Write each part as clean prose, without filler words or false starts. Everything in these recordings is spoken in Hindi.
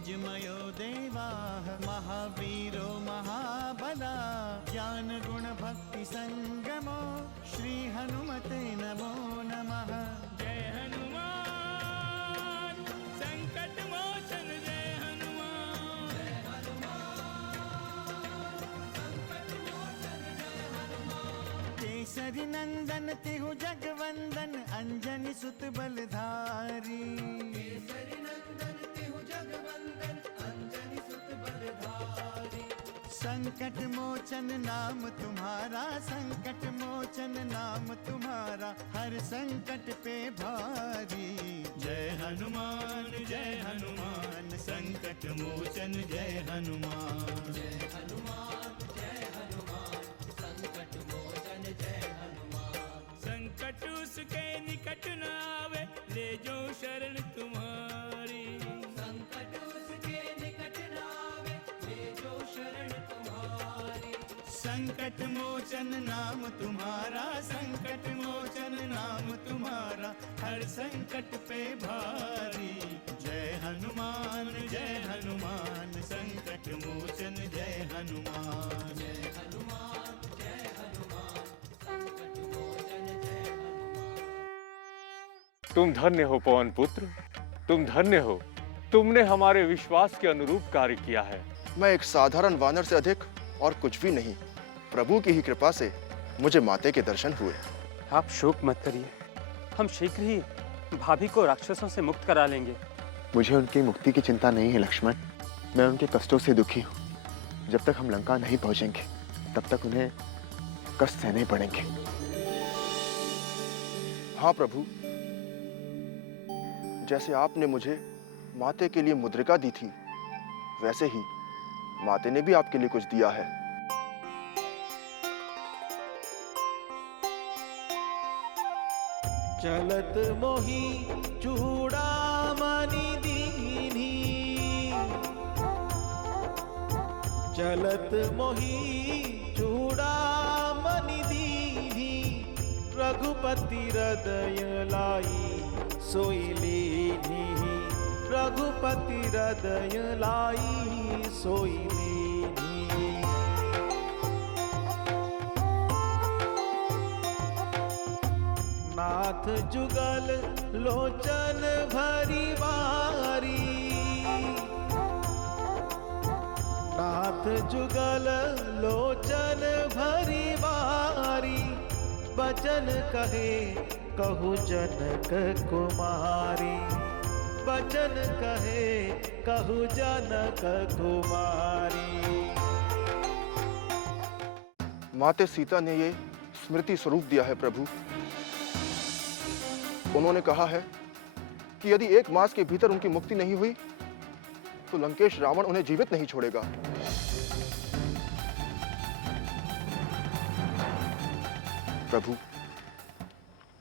तेजमयो देवाः महावीरो महाबला ज्ञान गुण भक्ति संगमो श्री हनुमते नमो नमः। जय हनुमान संकट मोचन जय हनुमान। जय हनुमान संकट मोचन जय हनुमान। केसरी नंदन तिहु जगवंदन अंजनी सुत बलधारी। केसरी नंदन तिहु जगवंदन अंजनी सुत बलधारी। संकट मोचन नाम तुम्हारा संकट मोचन नाम तुम्हारा हर संकट पे भारी। जय हनुमान संकट मोचन जय हनुमान। जय हनुमान संकट मोचन जय हनुमान। संकट उसके निकट न आवे ले जो शरण तुम्हारी। संकट उसके निकट न आवे ले जो शरण तुम्हारी। संकट मोचन नाम तुम्हारा संकट मोचन नाम तुम्हारा हर संकट पे भारी। जय हनुमान संकट मोचन जय हनुमान। जय हनुमान संकट मोचन जय हनुमान। तुम धन्य हो पवन पुत्र, तुम धन्य हो। तुमने हमारे विश्वास के अनुरूप कार्य किया है। मैं एक साधारण वानर से अधिक और कुछ भी नहीं। प्रभु की ही कृपा से मुझे माते के दर्शन हुए। आप शोक मत करिए, हम शीघ्र ही भाभी को राक्षसों से मुक्त करा लेंगे। मुझे उनकी मुक्ति की चिंता नहीं है लक्ष्मण। मैं उनके कष्टों से दुखी हूँ। जब तक हम लंका नहीं पहुंचेंगे तब तक उन्हें कष्ट सहने पड़ेंगे। हाँ प्रभु, जैसे आपने मुझे माते के लिए मुद्रिका दी थी वैसे ही माते ने भी आपके लिए कुछ दिया है। चलत मोही चूड़ामणि दीन्ही। चलत मोही चूड़ामणि दीन्ही। रघुपति हृदय लाई सोई लीन्ही। रघुपति हृदय लाई सोई लीन्ही। नाथ जुगल लोचन भरी बारी। नाथ जुगल लोचन भरी बारी। बचन कहे कहु जनक कुमारी। बचन कहे कहु जनक कुमारी। माते सीता ने ये स्मृति स्वरूप दिया है प्रभु। उन्होंने कहा है कि यदि 1 मास के भीतर उनकी मुक्ति नहीं हुई तो लंकेश रावण उन्हें जीवित नहीं छोड़ेगा। प्रभु,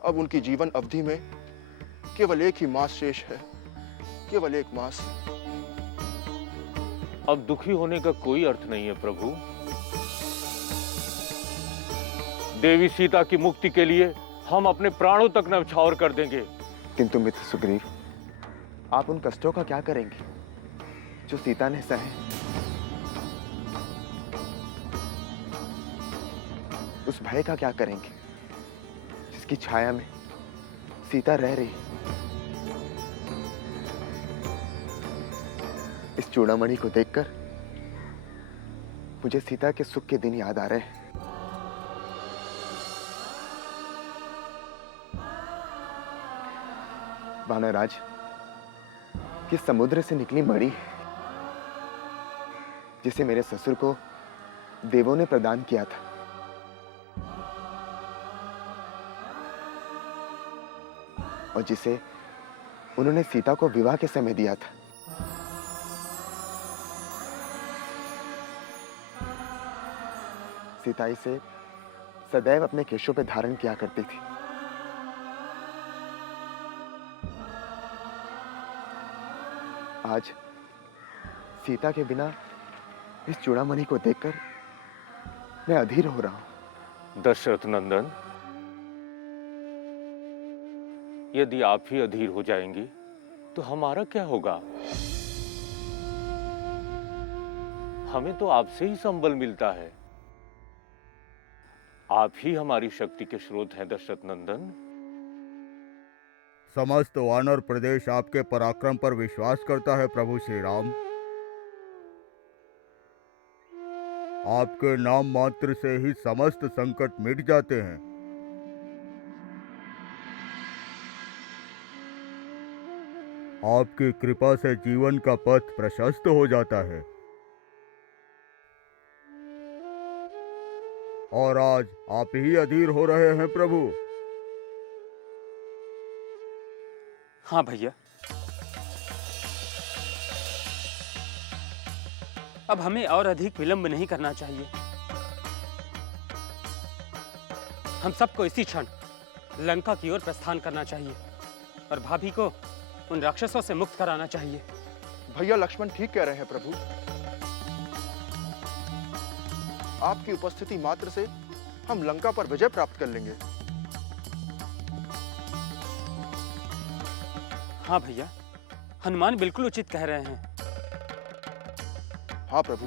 अब उनकी जीवन अवधि में केवल 1 ही मास शेष है, केवल 1 मास। अब दुखी होने का कोई अर्थ नहीं है प्रभु। देवी सीता की मुक्ति के लिए हम अपने प्राणों तक न्यौछावर कर देंगे। किंतु मित्र सुग्रीव, आप उन कष्टों का क्या करेंगे जो सीता ने सहे? उस भय का क्या करेंगे जिसकी छाया में सीता रह रही? इस चूड़ामणि को देखकर मुझे सीता के सुख के दिन याद आ रहे हैं। वानराज, किस समुद्र से निकली मणि जिसे मेरे ससुर को देवों ने प्रदान किया था। और जिसे उन्होंने सीता को विवाह के समय दिया था। सीता इसे सदैव अपने केशों पर धारण किया करती थी। आज सीता के बिना इस चूड़ामणि को देखकर मैं अधीर हो रहा हूं। दशरथ नंदन, यदि आप ही अधीर हो जाएंगी तो हमारा क्या होगा? हमें तो आपसे ही संबल मिलता है। आप ही हमारी शक्ति के स्रोत हैं दशरथ नंदन। समस्त वानर प्रदेश आपके पराक्रम पर विश्वास करता है प्रभु श्री राम। आपके नाम मात्र से ही समस्त संकट मिट जाते हैं। आपकी कृपा से जीवन का पथ प्रशस्त हो जाता है। और आज आप ही अधीर हो रहे हैं प्रभु। हाँ भैया, अब हमें और अधिक विलंब नहीं करना चाहिए। हम सबको इसी क्षण लंका की ओर प्रस्थान करना चाहिए और भाभी को उन राक्षसों से मुक्त कराना चाहिए। भैया लक्ष्मण ठीक कह रहे हैं प्रभु। आपकी उपस्थिति मात्र से हम लंका पर विजय प्राप्त कर लेंगे। हाँ भैया, हनुमान बिल्कुल उचित कह रहे हैं। हाँ प्रभु,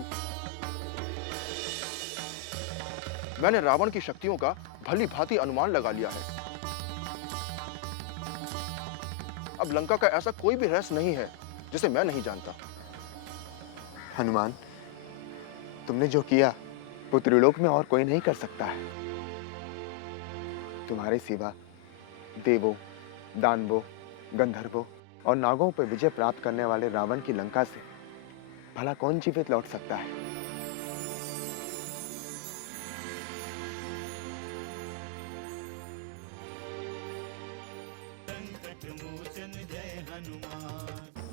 मैंने रावण की शक्तियों का भली भांति अनुमान लगा लिया है। अब लंका का ऐसा कोई भी रहस्य नहीं है जिसे मैं नहीं जानता। हनुमान, तुमने जो किया वो त्रिलोक में और कोई नहीं कर सकता है। तुम्हारे सिवा देवों, दानवों, गंधर्वों और नागों पर विजय प्राप्त करने वाले रावण की लंका से भला कौन जीवित लौट सकता है?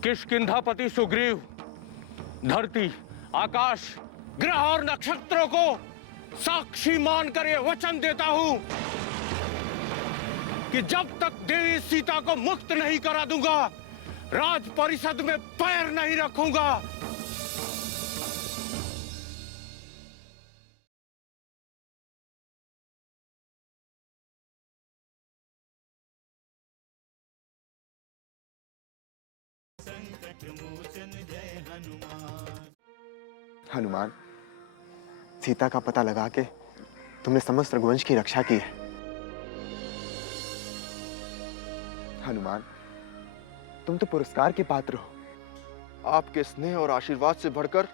किष्किंधापति सुग्रीव, धरती, आकाश, ग्रह और नक्षत्रों को साक्षी मानकर यह वचन देता हूं कि जब तक देवी सीता को मुक्त नहीं करा दूंगा, राज परिषद में पैर नहीं रखूंगा। हनुमान, सीता का पता लगा के तुमने समस्त रघुवंश की रक्षा की है। हनुमान, तुम तो पुरस्कार के पात्र हो। आपके स्नेह और आशीर्वाद से बढ़कर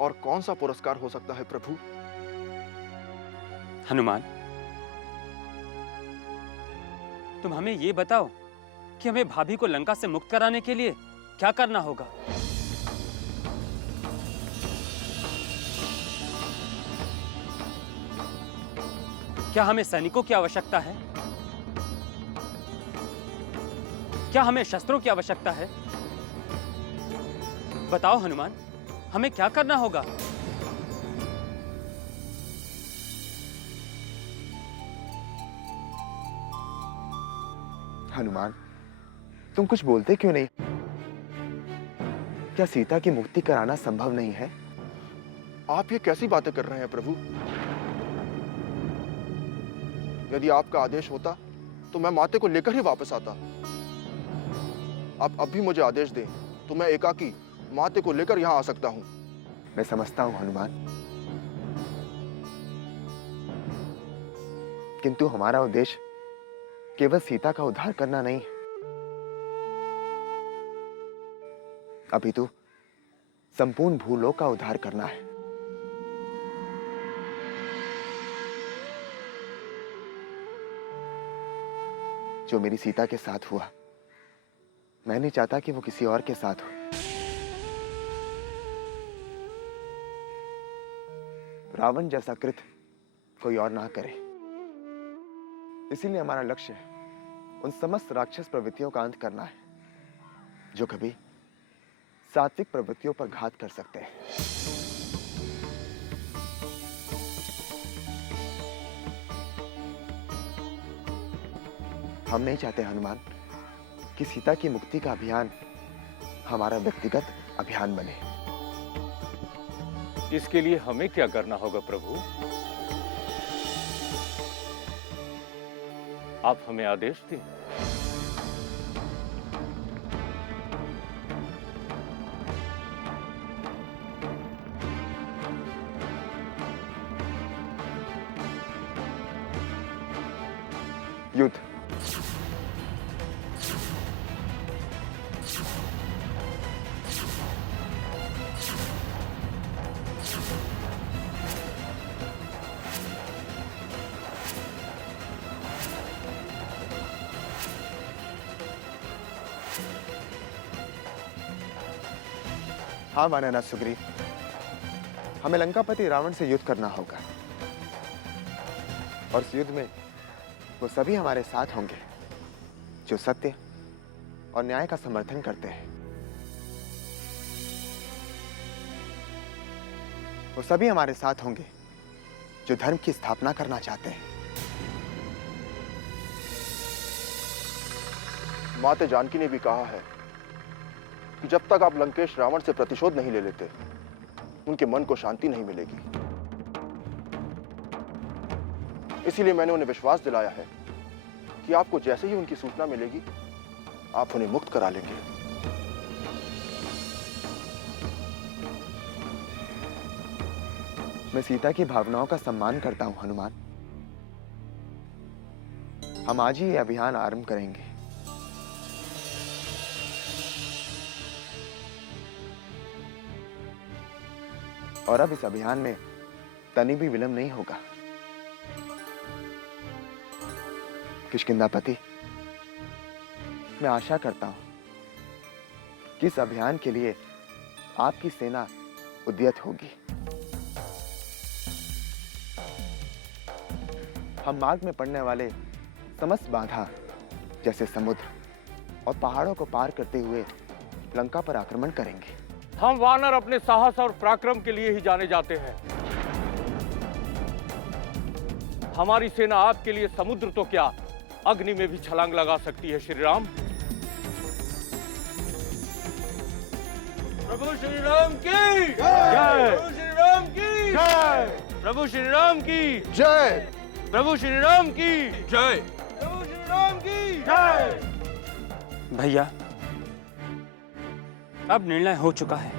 और कौन सा पुरस्कार हो सकता है प्रभु? हनुमान, तुम हमें ये बताओ कि हमें भाभी को लंका से मुक्त कराने के लिए क्या करना होगा? क्या हमें सैनिकों की आवश्यकता है? क्या हमें शस्त्रों की आवश्यकता है? बताओ हनुमान, हमें क्या करना होगा? हनुमान, तुम कुछ बोलते क्यों नहीं? क्या सीता की मुक्ति कराना संभव नहीं है? आप ये कैसी बातें कर रहे हैं प्रभु? यदि आपका आदेश होता तो मैं माते को लेकर ही वापस आता। आप अब भी मुझे आदेश दें तो मैं एकाकी माते को लेकर यहाँ आ सकता हूँ। मैं समझता हूं हनुमान, किंतु हमारा उद्देश्य केवल सीता का उद्धार करना नहीं है, अपितु संपूर्ण भूलोक का उद्धार करना है। जो मेरी सीता के साथ हुआ, मैं नहीं चाहता कि वो किसी और के साथ हो। रावण जैसा कृत्य कोई और ना करे। इसीलिए हमारा लक्ष्य है उन समस्त राक्षस प्रवृत्तियों का अंत करना है जो कभी सात्विक प्रवृत्तियों पर घात कर सकते हैं। हम नहीं चाहते हनुमान कि सीता की मुक्ति का अभियान हमारा व्यक्तिगत अभियान बने। इसके लिए हमें क्या करना होगा प्रभु? आप हमें आदेश दें। युद्ध। हाँ वानरनाथ सुग्रीव, हमें लंकापति रावण से युद्ध करना होगा और इस युद्ध में वो सभी हमारे साथ होंगे जो सत्य और न्याय का समर्थन करते हैं। वो सभी हमारे साथ होंगे जो धर्म की स्थापना करना चाहते हैं। माते जानकी ने भी कहा है कि जब तक आप लंकेश रावण से प्रतिशोध नहीं ले लेते, उनके मन को शांति नहीं मिलेगी। इसीलिए मैंने उन्हें विश्वास दिलाया है कि आपको जैसे ही उनकी सूचना मिलेगी, आप उन्हें मुक्त करा लेंगे। मैं सीता की भावनाओं का सम्मान करता हूं हनुमान। हम आज ही ये अभियान आरंभ करेंगे। और अब इस अभियान में तनी भी विलंब नहीं होगा। किष्किंधापति, मैं आशा करता हूं कि इस अभियान के लिए आपकी सेना उद्यत होगी। हम मार्ग में पड़ने वाले समस्त बाधा जैसे समुद्र और पहाड़ों को पार करते हुए लंका पर आक्रमण करेंगे। हम वानर अपने साहस और पराक्रम के लिए ही जाने जाते हैं। हमारी सेना आपके लिए समुद्र तो क्या, अग्नि में भी छलांग लगा सकती है। श्री राम। प्रभु श्री राम की जय। प्रभु श्री राम की जय। प्रभु श्री राम की जय। प्रभु श्री राम की जय। प्रभु श्री राम की जय। भैया, अब निर्णय हो चुका है।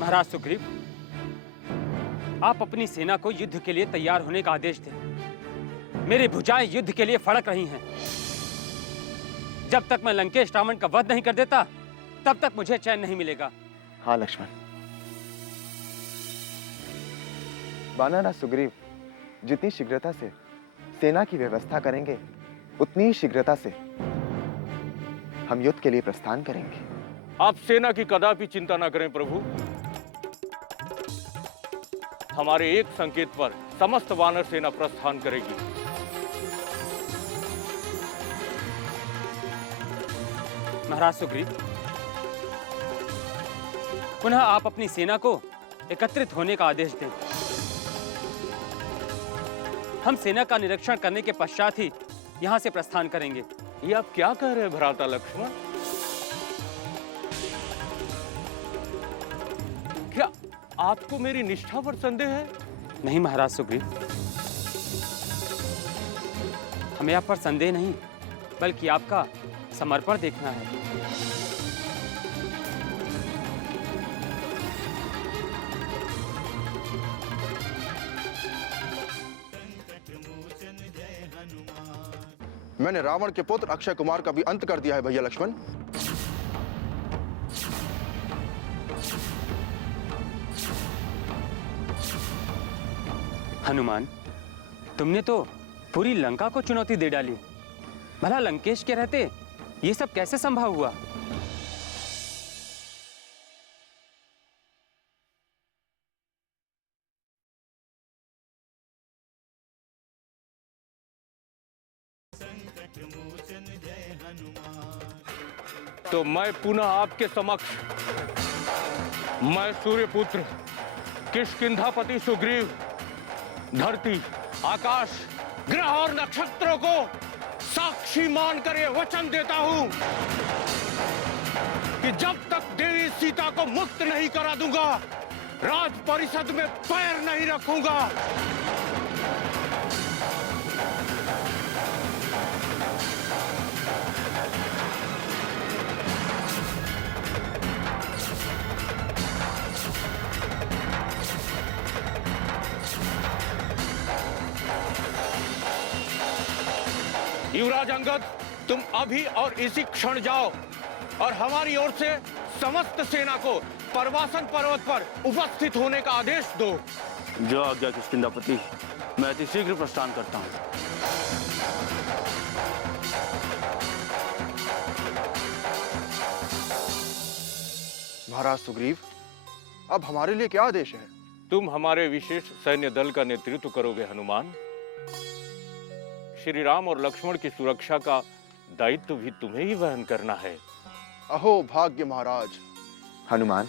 महाराज सुग्रीव, आप अपनी सेना को युद्ध के लिए तैयार होने का आदेश दें। मेरी भुजाएं युद्ध के लिए फड़क रही हैं। जब तक मैं लंकेश रावण का वध नहीं कर देता, तब तक मुझे चैन नहीं मिलेगा। हाँ लक्ष्मण। वानरनाथ सुग्रीव जितनी शीघ्रता से सेना की व्यवस्था करेंगे, उतनी ही शीघ्रता से हम युद्ध के लिए प्रस्थान करेंगे। आप सेना की कदापि चिंता न करें प्रभु। हमारे एक संकेत पर समस्त वानर सेना प्रस्थान करेगी। महाराज सुग्रीव, पुनः आप अपनी सेना को एकत्रित होने का आदेश दें। हम सेना का निरीक्षण करने के पश्चात ही यहां से प्रस्थान करेंगे। ये आप क्या कह रहे हैं भ्राता लक्ष्मण? क्या आपको मेरी निष्ठा पर संदेह है? नहीं महाराज सुग्रीव, हमें आप पर संदेह नहीं, बल्कि आपका समर्पण देखना है। मैंने रावण के पुत्र अक्षय कुमार का भी अंत कर दिया है भैया लक्ष्मण। हनुमान, तुमने तो पूरी लंका को चुनौती दे डाली। भला लंकेश के रहते ये सब कैसे संभव हुआ? तो मैं पुनः आपके समक्ष, मैं सूर्यपुत्र किष्किंधापति सुग्रीव धरती, आकाश, ग्रह और नक्षत्रों को साक्षी मानकर यह वचन देता हूं कि जब तक देवी सीता को मुक्त नहीं करा दूंगा, राज परिषद में पैर नहीं रखूंगा। युवराज अंगद, तुम अभी और इसी क्षण जाओ और हमारी ओर से समस्त सेना को परवासन पर्वत पर उपस्थित होने का आदेश दो। जो आज्ञा किष्किंधापति, मैं अति शीघ्र प्रस्थान करता हूँ। महाराज सुग्रीव, अब हमारे लिए क्या आदेश है? तुम हमारे विशेष सैन्य दल का नेतृत्व करोगे हनुमान। श्री राम और लक्ष्मण की सुरक्षा का दायित्व भी तुम्हें ही वहन करना है। अहो भाग्य महाराज। हनुमान,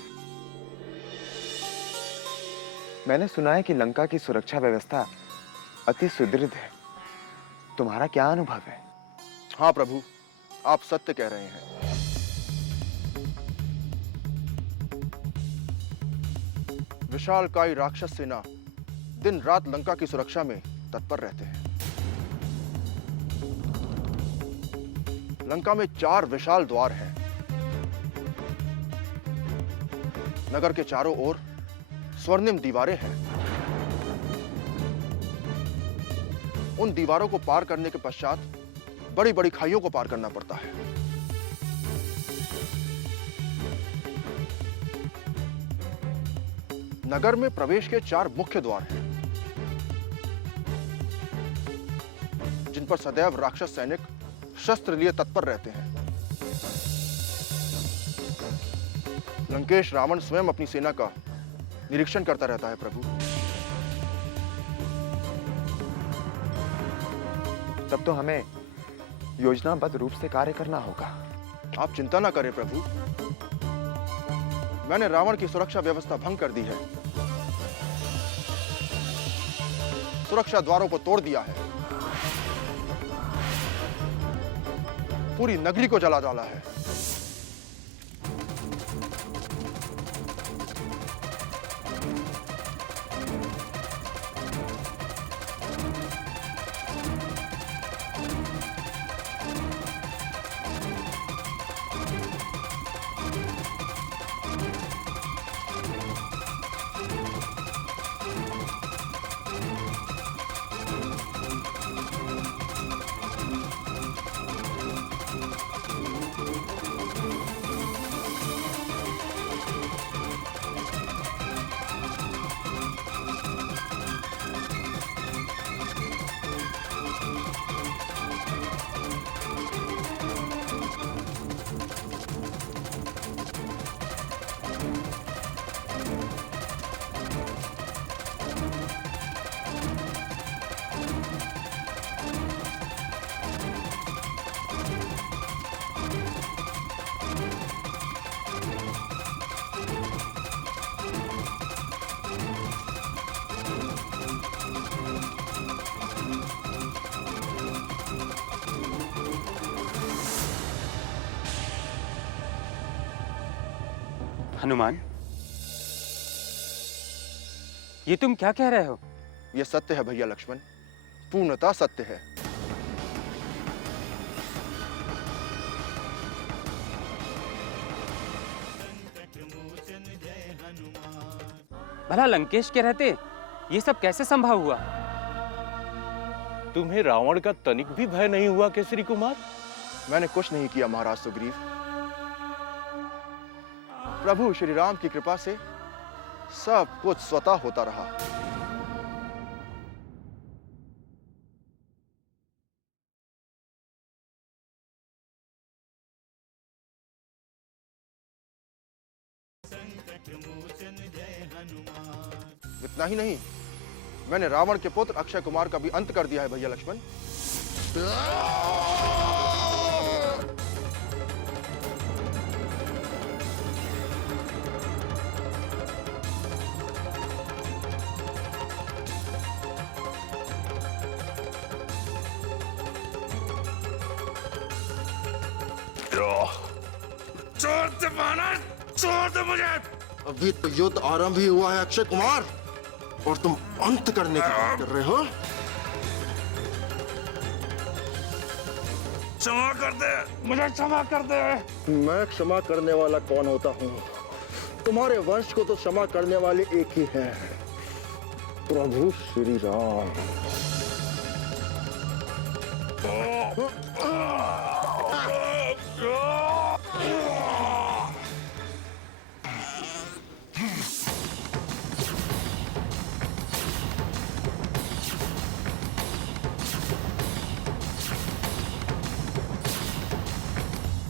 मैंने सुना है कि लंका की सुरक्षा व्यवस्था अति सुदृढ़ है। तुम्हारा क्या अनुभव है? हाँ प्रभु, आप सत्य कह रहे हैं। विशालकाय राक्षस सेना दिन रात लंका की सुरक्षा में तत्पर रहते हैं। लंका में 4 विशाल द्वार हैं। नगर के चारों ओर स्वर्णिम दीवारें हैं। उन दीवारों को पार करने के पश्चात बड़ी बड़ी खाइयों को पार करना पड़ता है। नगर में प्रवेश के 4 मुख्य द्वार हैं, जिन पर सदैव राक्षस सैनिक शस्त्र लिए तत्पर रहते हैं। लंकेश रावण स्वयं अपनी सेना का निरीक्षण करता रहता है प्रभु। तब तो हमें योजनाबद्ध रूप से कार्य करना होगा। आप चिंता ना करें प्रभु, मैंने रावण की सुरक्षा व्यवस्था भंग कर दी है। सुरक्षा द्वारों को तोड़ दिया है, पूरी नगरी को जला डाला है। हनुमान, ये तुम क्या कह रहे हो? यह सत्य है भैया लक्ष्मण, पूर्णतः सत्य है। भला लंकेश के रहते ये सब कैसे संभव हुआ? तुम्हें रावण का तनिक भी भय नहीं हुआ केसरी कुमार? मैंने कुछ नहीं किया महाराज सुग्रीव। प्रभु श्री राम की कृपा से सब कुछ स्वतः होता रहा। इतना ही नहीं, मैंने रावण के पुत्र अक्षय कुमार का भी अंत कर दिया है भैया लक्ष्मण। छोड़ दे वानर, छोड़ दे मुझे। अभी तो युद्ध आरंभ ही हुआ है अक्षय कुमार, और तुम अंत करने की बात कर रहे हो। क्षमा कर दे मुझे, क्षमा कर दे। मैं क्षमा करने वाला कौन होता हूँ? तुम्हारे वंश को तो क्षमा करने वाले एक ही हैं, प्रभु श्री राम।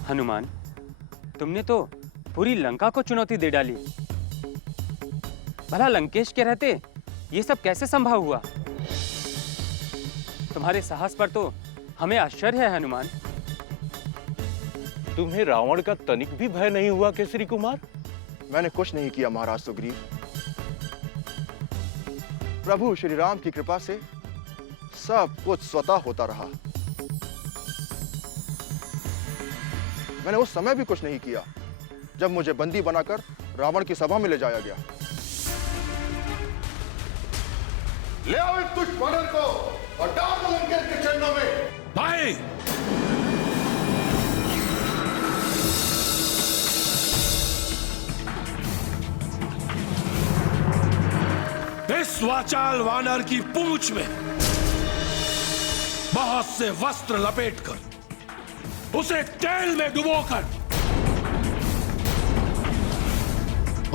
हनुमान, तुमने तो पूरी लंका को चुनौती दे डाली। भला लंकेश के रहते ये सब कैसे संभव हुआ? तुम्हारे साहस पर तो हमें आश्चर्य है हनुमान। तुम्हें रावण का तनिक भी भय नहीं हुआ केसरी कुमार? मैंने कुछ नहीं किया महाराज सुग्रीव। प्रभु श्री राम की कृपा से सब कुछ स्वतः होता रहा। मैंने उस समय भी कुछ नहीं किया जब मुझे बंदी बनाकर रावण की सभा में ले जाया गया। ले आओ इस दुष्ट वानर को और डाल दो लंकेश के चरणों में। भाई, इस वाचाल वानर की पूंछ में बहुत से वस्त्र लपेटकर उसे तेल में डुबोकर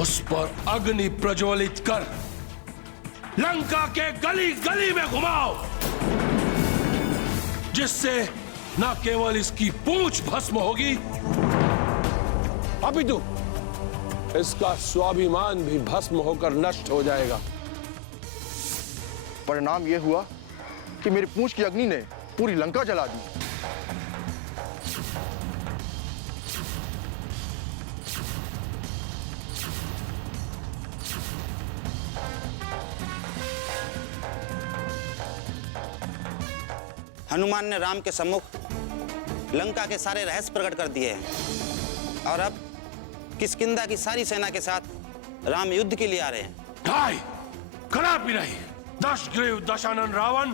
उस पर अग्नि प्रज्वलित कर लंका के गली गली में घुमाओ, जिससे न केवल इसकी पूंछ भस्म होगी अपितु इसका स्वाभिमान भी भस्म होकर नष्ट हो जाएगा। परिणाम यह हुआ कि मेरी पूंछ की अग्नि ने पूरी लंका जला दी। हनुमान ने राम के सम्मुख लंका के सारे रहस्य प्रकट कर दिए हैं और अब किष्किंधा की सारी सेना के साथ राम युद्ध के लिए आ रहे हैं। ढाई कदापि नहीं। दशग्रीव दशानन रावण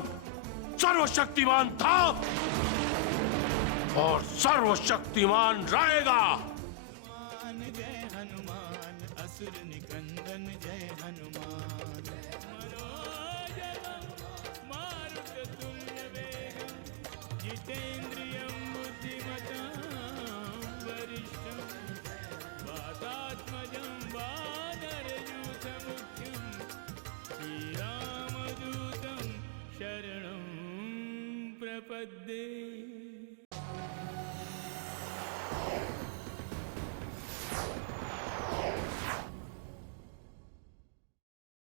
सर्वशक्तिमान था और सर्वशक्तिमान रहेगा। जय हनुमान, असुर निकंदन जय हनुमान। मारुततुल्य वेगं जितेन्द्रियं बुद्धिमतां वरिष्ठं वातात्मजं वानरयूथमुख्यं श्रीरामदूतं शरणं प्रपद्ये।